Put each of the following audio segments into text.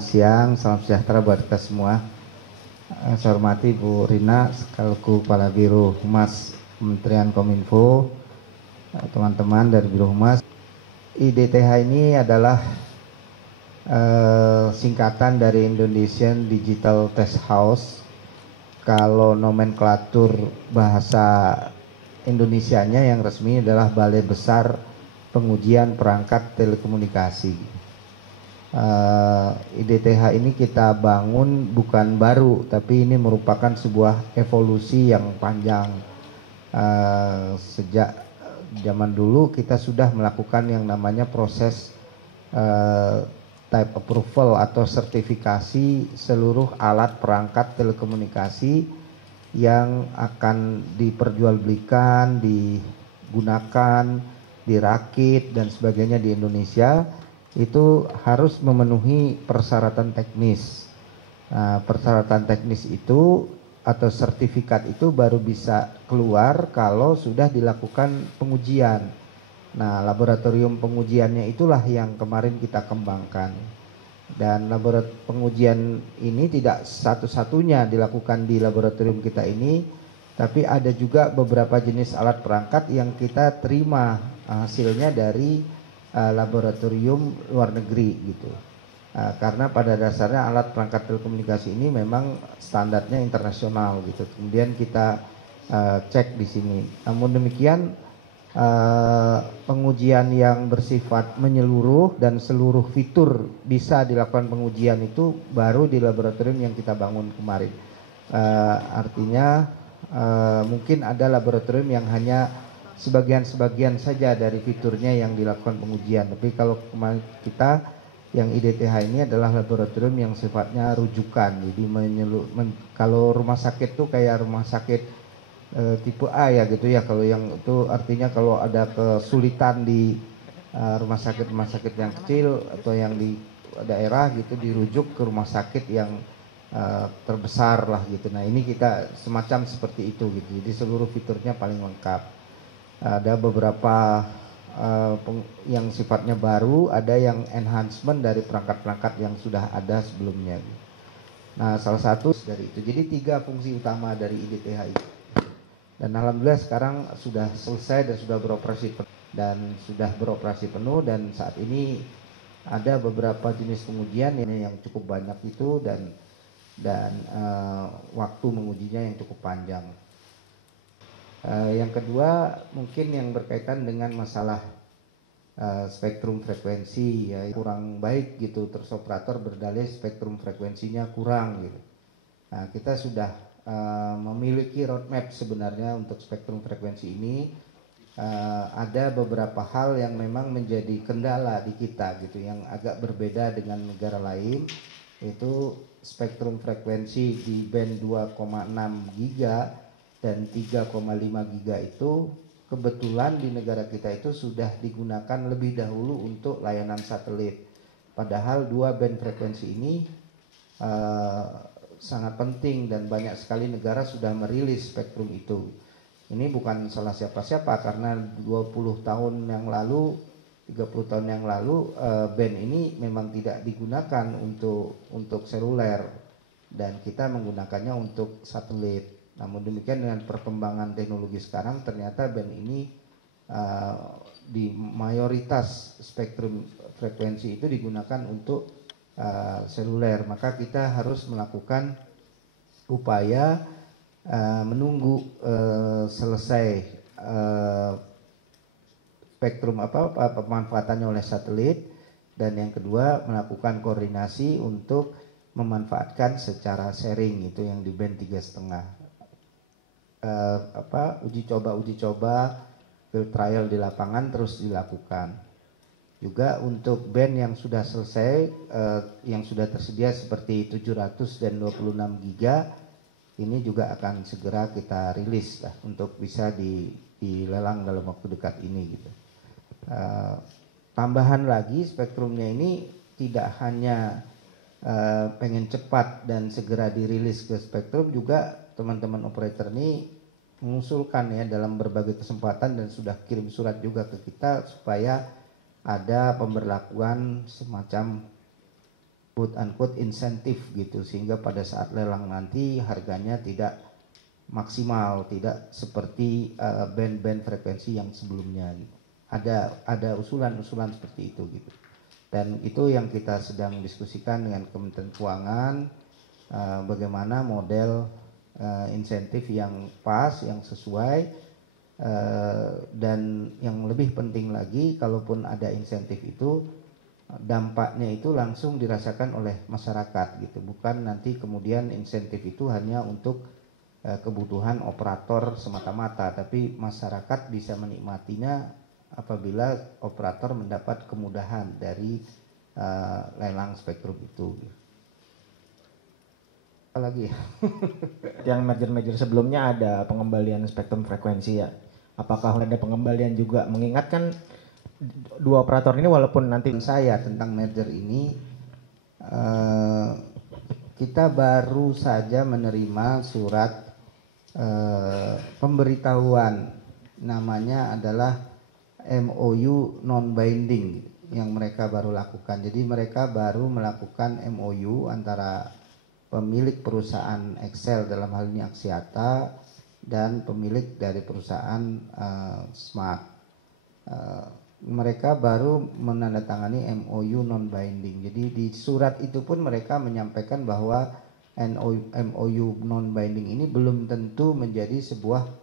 Siang, salam sejahtera buat kita semua. Saya hormati Bu Rina selaku Kepala Biro Humas Kementerian Kominfo, teman-teman dari Biro Humas. IDTH ini adalah singkatan dari Indonesian Digital Test House. Kalau nomenklatur bahasa Indonesianya yang resmi adalah Balai Besar Pengujian Perangkat Telekomunikasi. IDTH ini kita bangun bukan baru, tapi ini merupakan sebuah evolusi yang panjang. Sejak zaman dulu kita sudah melakukan yang namanya proses type approval atau sertifikasi seluruh alat perangkat telekomunikasi yang akan diperjualbelikan, digunakan, dirakit dan sebagainya di Indonesia. Itu harus memenuhi persyaratan teknis. Persyaratan teknis itu atau sertifikat itu baru bisa keluar kalau sudah dilakukan pengujian. Nah, laboratorium pengujiannya itulah yang kemarin kita kembangkan. Dan pengujian ini tidak satu-satunya dilakukan di laboratorium kita ini, tapi ada juga beberapa jenis alat perangkat yang kita terima hasilnya dari laboratorium luar negeri gitu. Karena pada dasarnya alat perangkat telekomunikasi ini memang standarnya internasional gitu. Kemudian kita cek di sini. Namun demikian pengujian yang bersifat menyeluruh dan seluruh fitur bisa dilakukan pengujian itu baru di laboratorium yang kita bangun kemarin. Artinya mungkin ada laboratorium yang hanya sebagian-sebagian saja dari fiturnya yang dilakukan pengujian. Tapi kalau kita yang IDTH ini adalah laboratorium yang sifatnya rujukan. Jadi kalau rumah sakit tuh kayak rumah sakit tipe A ya gitu ya. Kalau yang itu artinya kalau ada kesulitan di rumah sakit yang kecil atau yang di daerah gitu dirujuk ke rumah sakit yang terbesar lah gitu. Nah ini kita semacam seperti itu gitu. Jadi seluruh fiturnya paling lengkap. Ada beberapa yang sifatnya baru, ada yang enhancement dari perangkat-perangkat yang sudah ada sebelumnya. Nah, salah satu dari itu. Jadi 3 fungsi utama dari IDTH itu. Dan alhamdulillah sekarang sudah selesai dan sudah beroperasi penuh dan saat ini ada beberapa jenis pengujian yang cukup banyak itu dan waktu mengujinya yang cukup panjang. Yang kedua mungkin yang berkaitan dengan masalah spektrum frekuensi ya kurang baik gitu, terus operator berdalih spektrum frekuensinya kurang gitu. Nah, kita sudah memiliki roadmap sebenarnya untuk spektrum frekuensi ini. Ada beberapa hal yang memang menjadi kendala di kita gitu yang agak berbeda dengan negara lain, yaitu spektrum frekuensi di band 2,6 giga dan 3,5 giga itu kebetulan di negara kita itu sudah digunakan lebih dahulu untuk layanan satelit. Padahal 2 band frekuensi ini sangat penting dan banyak sekali negara sudah merilis spektrum itu. Ini bukan salah siapa-siapa karena 20 tahun yang lalu, 30 tahun yang lalu band ini memang tidak digunakan untuk seluler dan kita menggunakannya untuk satelit. Namun demikian dengan perkembangan teknologi sekarang ternyata band ini di mayoritas spektrum frekuensi itu digunakan untuk seluler. Maka kita harus melakukan upaya menunggu selesai spektrum pemanfaatannya oleh satelit, dan yang kedua melakukan koordinasi untuk memanfaatkan secara sharing itu yang di band 3,5. Uji coba field trial di lapangan terus dilakukan. Juga untuk band yang sudah selesai, yang sudah tersedia seperti 700 dan 26 giga, ini juga akan segera kita rilis lah untuk bisa dilelang dalam waktu dekat ini gitu. Tambahan lagi spektrumnya ini tidak hanya pengen cepat dan segera dirilis ke spektrum, juga teman-teman operator ini mengusulkan ya dalam berbagai kesempatan dan sudah kirim surat juga ke kita supaya ada pemberlakuan semacam quote unquote insentif gitu, sehingga pada saat lelang nanti harganya tidak maksimal, tidak seperti band-band frekuensi yang sebelumnya gitu. Ada usulan-usulan seperti itu gitu. Dan itu yang kita sedang diskusikan dengan Kementerian Keuangan, bagaimana model insentif yang pas, yang sesuai, dan yang lebih penting lagi, kalaupun ada insentif itu dampaknya itu langsung dirasakan oleh masyarakat gitu, bukan nanti kemudian insentif itu hanya untuk kebutuhan operator semata-mata, tapi masyarakat bisa menikmatinya apabila operator mendapat kemudahan dari lelang spektrum itu. Apa lagi ya? Yang merger-merger sebelumnya ada pengembalian spektrum frekuensi ya. Apakah ada pengembalian juga? Mengingatkan dua operator ini walaupun nanti saya tentang merger ini, kita baru saja menerima surat pemberitahuan, namanya adalah MOU non binding yang mereka baru lakukan. Jadi mereka baru melakukan MOU antara pemilik perusahaan Excel, dalam hal ini Axiata, dan pemilik dari perusahaan Smart. Mereka baru menandatangani MOU non binding. Jadi di surat itu pun mereka menyampaikan bahwa MOU non binding ini belum tentu menjadi sebuah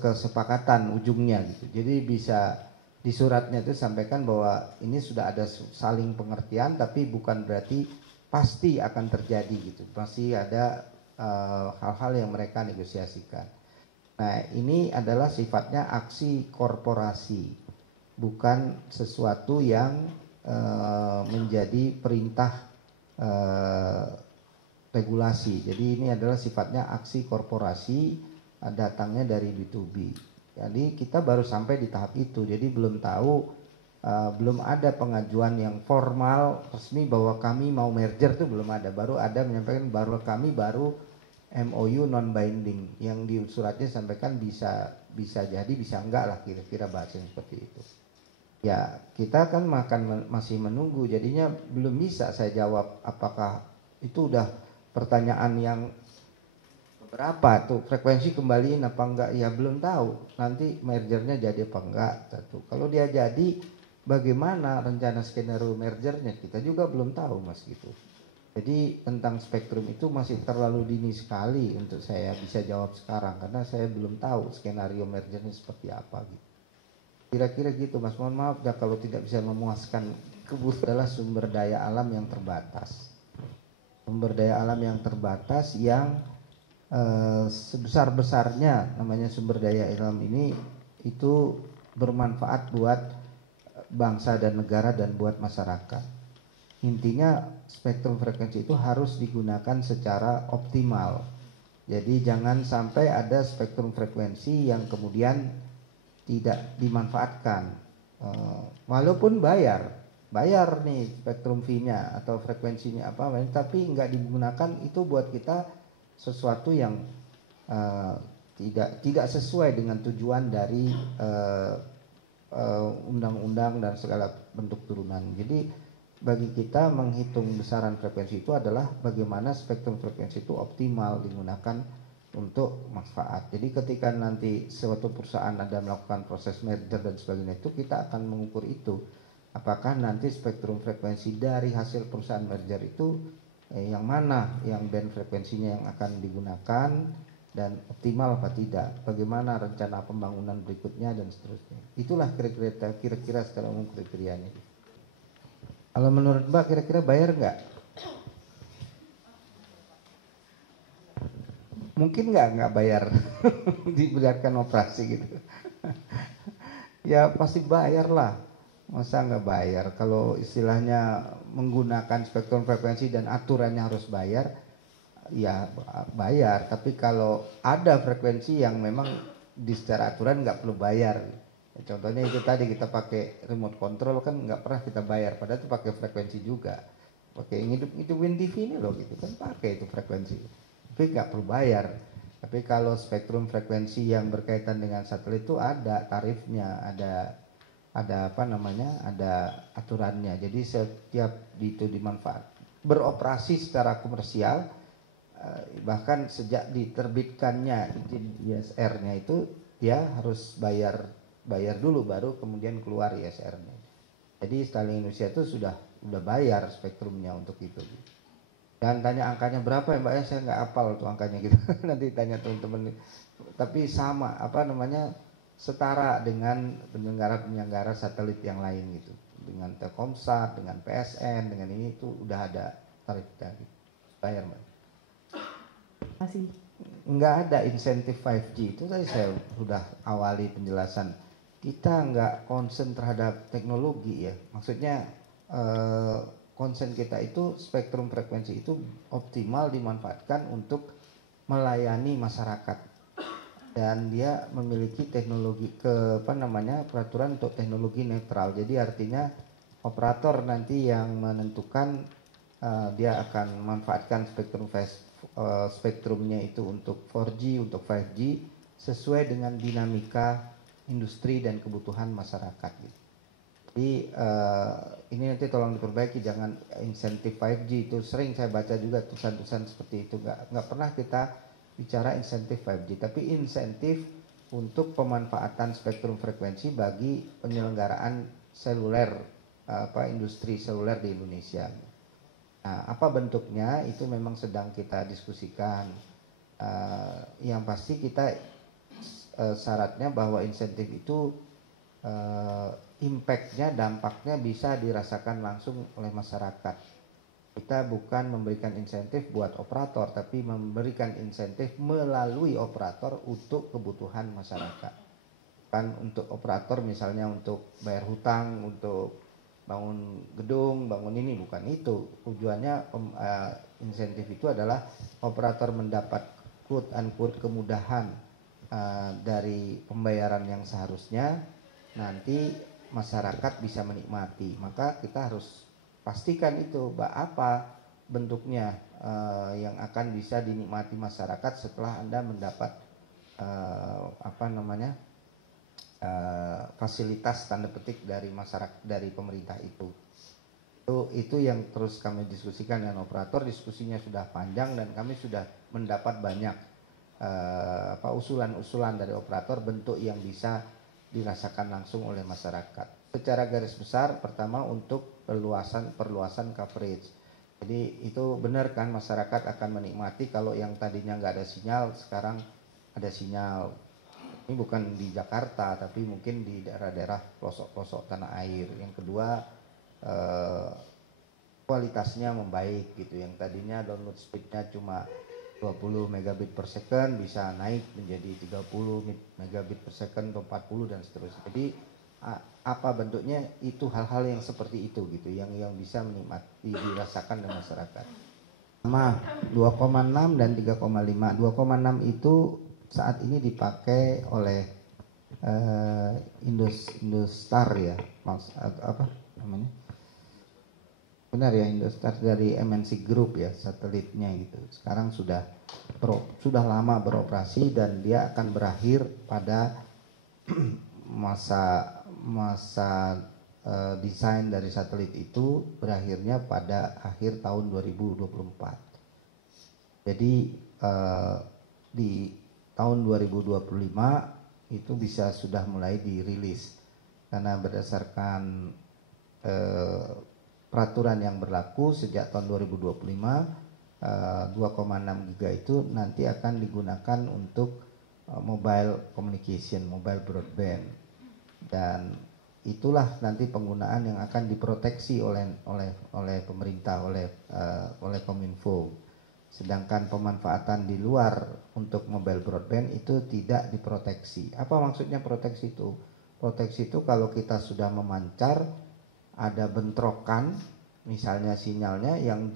kesepakatan ujungnya gitu. Jadi bisa di suratnya itu sampaikan bahwa ini sudah ada saling pengertian, tapi bukan berarti pasti akan terjadi gitu. Pasti ada hal-hal yang mereka negosiasikan. Nah, ini adalah sifatnya aksi korporasi, bukan sesuatu yang menjadi perintah regulasi. Jadi ini adalah sifatnya aksi korporasi, datangnya dari B2B. Jadi kita baru sampai di tahap itu. Jadi belum tahu, belum ada pengajuan yang formal resmi bahwa kami mau merger, itu belum ada. Baru ada menyampaikan baru kami baru MOU non binding, yang di suratnya sampaikan bisa jadi bisa enggak lah, kira-kira bahasanya seperti itu. Ya kita kan masih menunggu, jadinya belum bisa saya jawab apakah itu udah pertanyaan yang berapa tuh frekuensi kembaliin apa enggak, ya belum tahu nanti mergernya jadi apa enggak. Satu, kalau dia jadi bagaimana rencana skenario mergernya kita juga belum tahu mas gitu. Jadi tentang spektrum itu masih terlalu dini sekali untuk saya bisa jawab sekarang, karena saya belum tahu skenario mergernya seperti apa gitu. Kira-kira gitu mas, mohon maaf ya kalau tidak bisa memuaskan. Kebutuhan adalah sumber daya alam yang terbatas. Sumber daya alam yang terbatas yang sebesar-besarnya namanya sumber daya alam ini itu bermanfaat buat bangsa dan negara dan buat masyarakat. Intinya spektrum frekuensi itu harus digunakan secara optimal. Jadi jangan sampai ada spektrum frekuensi yang kemudian tidak dimanfaatkan, walaupun bayar nih spektrum fee-nya atau frekuensinya apa, tapi nggak digunakan, itu buat kita sesuatu yang tidak sesuai dengan tujuan dari undang-undang dan segala bentuk turunan. Jadi bagi kita menghitung besaran frekuensi itu adalah bagaimana spektrum frekuensi itu optimal digunakan untuk manfaat. Jadi ketika nanti suatu perusahaan ada melakukan proses merger dan sebagainya, itu kita akan mengukur itu, apakah nanti spektrum frekuensi dari hasil perusahaan merger itu yang mana yang band frekuensinya yang akan digunakan dan optimal apa tidak, bagaimana rencana pembangunan berikutnya dan seterusnya. Itulah kira-kira secara umum kriterianya. Kalau menurut Mbak kira-kira bayar nggak? Mungkin nggak bayar dibiarkan operasi gitu. Ya pasti bayar lah, masa nggak bayar? Kalau istilahnya menggunakan spektrum frekuensi dan aturannya harus bayar, ya bayar. Tapi kalau ada frekuensi yang memang di secara aturan nggak perlu bayar, contohnya itu tadi kita pakai remote control kan nggak pernah kita bayar, padahal itu pakai frekuensi juga. Pakai hidupin TV ini loh gitu kan, pakai itu frekuensi, tapi nggak perlu bayar. Tapi kalau spektrum frekuensi yang berkaitan dengan satelit itu ada tarifnya, ada apa namanya, ada aturannya. Jadi setiap itu dimanfaat beroperasi secara komersial, bahkan sejak diterbitkannya izin ISR-nya itu dia harus bayar dulu baru kemudian keluar ISR-nya. Jadi Starlink Indonesia itu sudah bayar spektrumnya untuk itu. Dan tanya angkanya berapa ya Mbak ya, saya nggak hafal tuh angkanya gitu. Nanti tanya teman-teman. Tapi sama apa namanya, setara dengan penyelenggara satelit yang lain gitu. Dengan Telkomsat, dengan PSN, dengan ini itu udah ada tarif dari bayar Mbak. Masih. Nggak ada insentif 5G itu tadi saya sudah awali penjelasan. Kita nggak concern terhadap teknologi ya. Maksudnya concern kita itu spektrum frekuensi itu optimal dimanfaatkan untuk melayani masyarakat, dan dia memiliki teknologi peraturan untuk teknologi netral. Jadi artinya operator nanti yang menentukan dia akan memanfaatkan spektrumnya itu untuk 4G, untuk 5G sesuai dengan dinamika industri dan kebutuhan masyarakat gitu. Jadi ini nanti tolong diperbaiki, jangan insentif 5G itu sering saya baca juga tulisan-tulisan seperti itu, nggak pernah kita bicara insentif 5G, tapi insentif untuk pemanfaatan spektrum frekuensi bagi penyelenggaraan seluler, industri seluler di Indonesia. Nah, apa bentuknya itu memang sedang kita diskusikan. Yang pasti kita syaratnya bahwa insentif itu impactnya, dampaknya bisa dirasakan langsung oleh masyarakat. Kita bukan memberikan insentif buat operator, tapi memberikan insentif melalui operator untuk kebutuhan masyarakat. Bukan untuk operator misalnya untuk bayar hutang, untuk bangun gedung, bangun ini, bukan itu. Tujuannya insentif itu adalah operator mendapat quote unquote kemudahan dari pembayaran yang seharusnya nanti masyarakat bisa menikmati. Maka kita harus pastikan itu apa bentuknya yang akan bisa dinikmati masyarakat setelah Anda mendapat fasilitas tanda petik dari masyarakat, dari pemerintah itu. Itu yang terus kami diskusikan dengan operator. Diskusinya sudah panjang dan kami sudah mendapat banyak usulan-usulan dari operator bentuk yang bisa dirasakan langsung oleh masyarakat. Secara garis besar, pertama untuk perluasan coverage. Jadi itu benar kan, masyarakat akan menikmati kalau yang tadinya nggak ada sinyal sekarang ada sinyal. Ini bukan di Jakarta tapi mungkin di daerah-daerah pelosok-pelosok tanah air. Yang kedua kualitasnya membaik gitu. Yang tadinya download speednya cuma 20 megabit per second bisa naik menjadi 30 megabit per second atau 40 dan seterusnya. Jadi apa bentuknya itu, hal-hal yang seperti itu gitu yang bisa menikmati, dirasakan oleh masyarakat. Sama 2,6 dan 3,5. 2,6 itu saat ini dipakai oleh Indostar ya, apa namanya? Benar ya, Indostar dari MNC Group ya, satelitnya gitu. Sekarang sudah lama beroperasi dan dia akan berakhir pada masa desain dari satelit itu berakhirnya pada akhir tahun 2024. Jadi di tahun 2025 itu bisa sudah mulai dirilis, karena berdasarkan peraturan yang berlaku sejak tahun 2025 2,6 giga itu nanti akan digunakan untuk mobile communication, mobile broadband, dan itulah nanti penggunaan yang akan diproteksi oleh pemerintah, oleh Kominfo. Sedangkan pemanfaatan di luar untuk mobile broadband itu tidak diproteksi. Apa maksudnya proteksi itu? Proteksi itu kalau kita sudah memancar, ada bentrokan, misalnya sinyalnya yang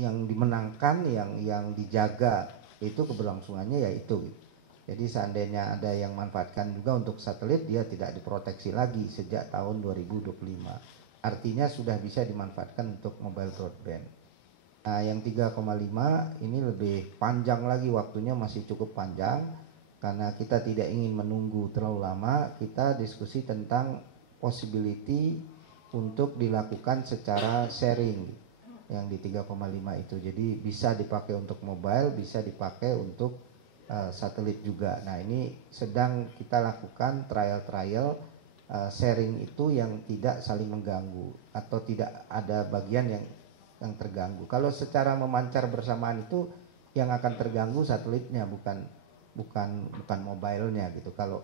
dimenangkan, yang dijaga itu keberlangsungannya yaitu. Jadi seandainya ada yang manfaatkan juga untuk satelit, dia tidak diproteksi lagi sejak tahun 2025. Artinya sudah bisa dimanfaatkan untuk mobile broadband. Nah, yang 3,5 ini lebih panjang lagi, waktunya masih cukup panjang. Karena kita tidak ingin menunggu terlalu lama, kita diskusi tentang possibility untuk dilakukan secara sharing yang di 3,5 itu. Jadi bisa dipakai untuk mobile, bisa dipakai untuk satelit juga. Nah, ini sedang kita lakukan trial sharing itu yang tidak saling mengganggu atau tidak ada bagian yang terganggu. Kalau secara memancar bersamaan itu yang akan terganggu satelitnya, bukan mobilenya gitu. Kalau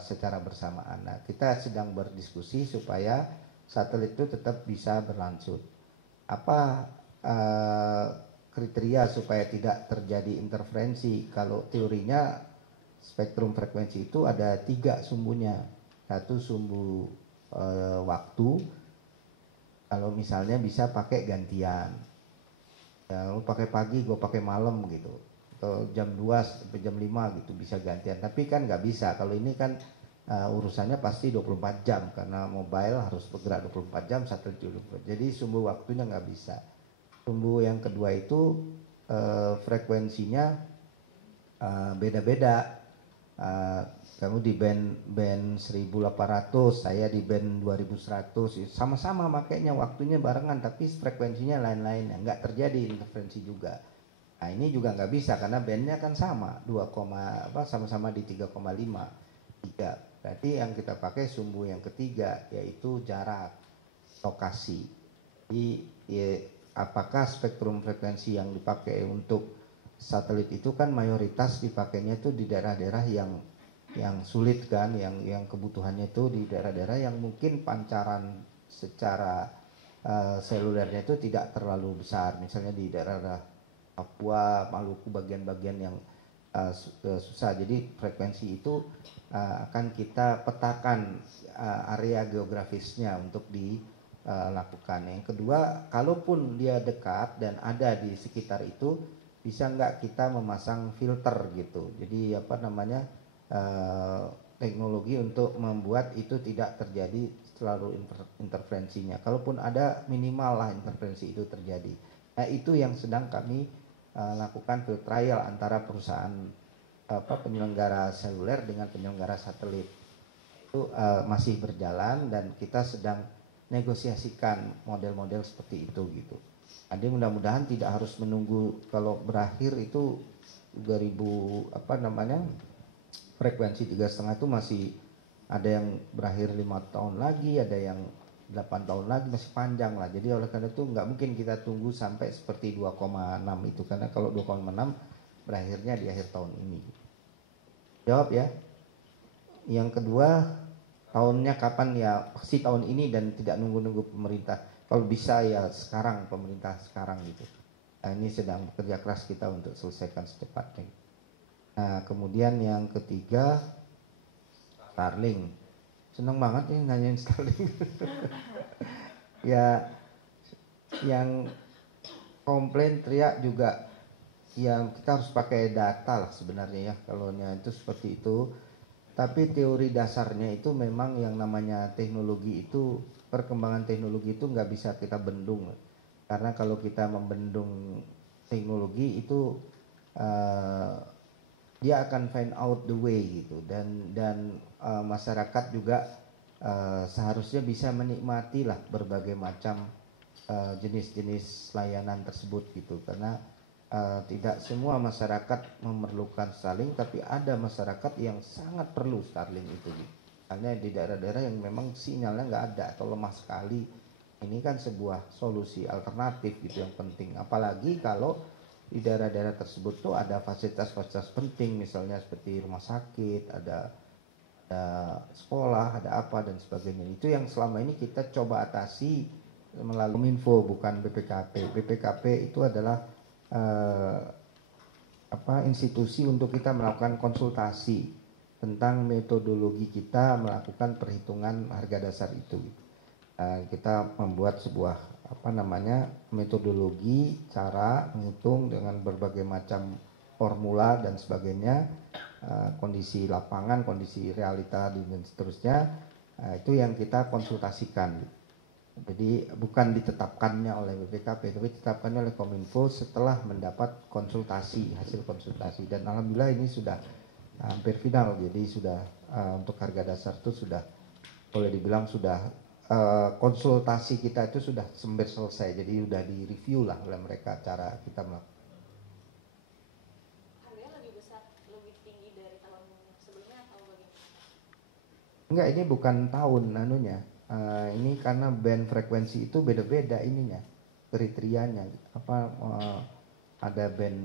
secara bersamaan. Nah, kita sedang berdiskusi supaya satelit itu tetap bisa berlanjut. Apa kriteria supaya tidak terjadi interferensi? Kalau teorinya spektrum frekuensi itu ada 3 sumbunya. Satu sumbu waktu, kalau misalnya bisa pakai gantian, ya, lu pakai pagi gue pakai malam gitu, atau jam 2 sampai jam 5 gitu bisa gantian. Tapi kan nggak bisa, kalau ini kan urusannya pasti 24 jam karena mobile harus bergerak 24 jam, satelit 24. Jadi sumbu waktunya nggak bisa. Sumbu yang kedua itu frekuensinya beda-beda. Kamu di band 1800, saya di band 2100, sama-sama makanya waktunya barengan tapi frekuensinya lain-lain, nggak terjadi interferensi juga. Nah, ini juga nggak bisa karena bandnya kan sama, sama-sama di 3,5. Berarti yang kita pakai sumbu yang ketiga yaitu jarak, lokasi. Jadi apakah spektrum frekuensi yang dipakai untuk satelit itu kan mayoritas dipakainya itu di daerah-daerah yang sulit kan, yang kebutuhannya itu di daerah-daerah yang mungkin pancaran secara selulernya itu tidak terlalu besar, misalnya di daerah Papua, Maluku, bagian-bagian yang susah. Jadi frekuensi itu akan kita petakan area geografisnya untuk dilakukan. Yang kedua, kalaupun dia dekat dan ada di sekitar itu, bisa nggak kita memasang filter gitu. Jadi teknologi untuk membuat itu tidak terjadi selalu interferensinya. Kalaupun ada, minimal lah interferensi itu terjadi. Nah, itu yang sedang kami lakukan field trial antara perusahaan penyelenggara seluler dengan penyelenggara satelit. Itu masih berjalan dan kita sedang negosiasikan model-model seperti itu gitu. Jadi mudah-mudahan tidak harus menunggu, kalau berakhir itu 2000 frekuensi 3,5 itu masih ada yang berakhir 5 tahun lagi, ada yang 8 tahun lagi, masih panjang lah. Jadi oleh karena itu nggak mungkin kita tunggu sampai seperti 2,6 itu, karena kalau 2,6 berakhirnya di akhir tahun ini. Jawab ya. Yang kedua, tahunnya kapan? Ya pasti tahun ini dan tidak nunggu-nunggu pemerintah. Kalau bisa ya sekarang, pemerintah sekarang gitu. Nah, ini sedang bekerja keras kita untuk selesaikan secepatnya. Nah, kemudian yang ketiga, Starlink. Seneng banget nih nanyain Starlink. Ya, yang komplain teriak juga, ya kita harus pakai data lah sebenarnya ya, kalau itu seperti itu. Tapi teori dasarnya itu memang yang namanya teknologi itu, perkembangan teknologi itu nggak bisa kita bendung. Karena kalau kita membendung teknologi itu dia akan find out the way gitu, dan masyarakat juga seharusnya bisa menikmati lah berbagai macam jenis-jenis layanan tersebut gitu, karena tidak semua masyarakat memerlukan Starlink, tapi ada masyarakat yang sangat perlu Starlink itu gitu. Hanya di daerah-daerah yang memang sinyalnya nggak ada atau lemah sekali, ini kan sebuah solusi alternatif gitu yang penting, apalagi kalau di daerah-daerah tersebut tuh ada fasilitas-fasilitas penting, misalnya seperti rumah sakit, ada sekolah, ada apa dan sebagainya. Itu yang selama ini kita coba atasi melalui Kominfo, bukan BPKP. BPKP itu adalah institusi untuk kita melakukan konsultasi tentang metodologi kita melakukan perhitungan harga dasar itu. Kita membuat sebuah metodologi cara menghitung dengan berbagai macam formula dan sebagainya, kondisi lapangan, kondisi realita dan seterusnya. Itu yang kita konsultasikan. Jadi bukan ditetapkannya oleh BPKP, tapi ditetapkannya oleh Kominfo setelah mendapat hasil konsultasi, dan alhamdulillah ini sudah hampir final. Jadi sudah untuk harga dasar itu sudah boleh dibilang sudah konsultasi kita itu sudah hampir selesai, jadi sudah di review lah oleh mereka cara kita melakukan. Harganya lebih besar, lebih tinggi dari tahun sebelumnya atau bagaimana? Enggak, ini bukan tahun anunya. Ini karena band frekuensi itu beda-beda ininya, kriterianya. Ada band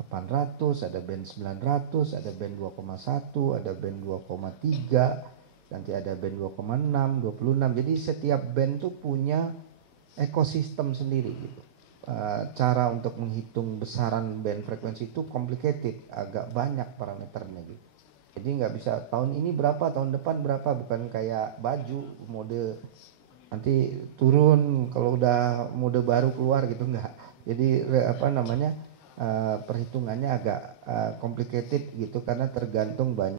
800, ada band 900, ada band 2,1, ada band 2,3, nanti ada band 2,6, 26. Jadi setiap band tuh punya ekosistem sendiri gitu. Cara untuk menghitung besaran band frekuensi itu complicated, agak banyak parameternya gitu. Jadi nggak bisa tahun ini berapa, tahun depan berapa, bukan kayak baju mode nanti turun kalau udah mode baru keluar gitu, nggak. Jadi perhitungannya agak complicated gitu karena tergantung banyak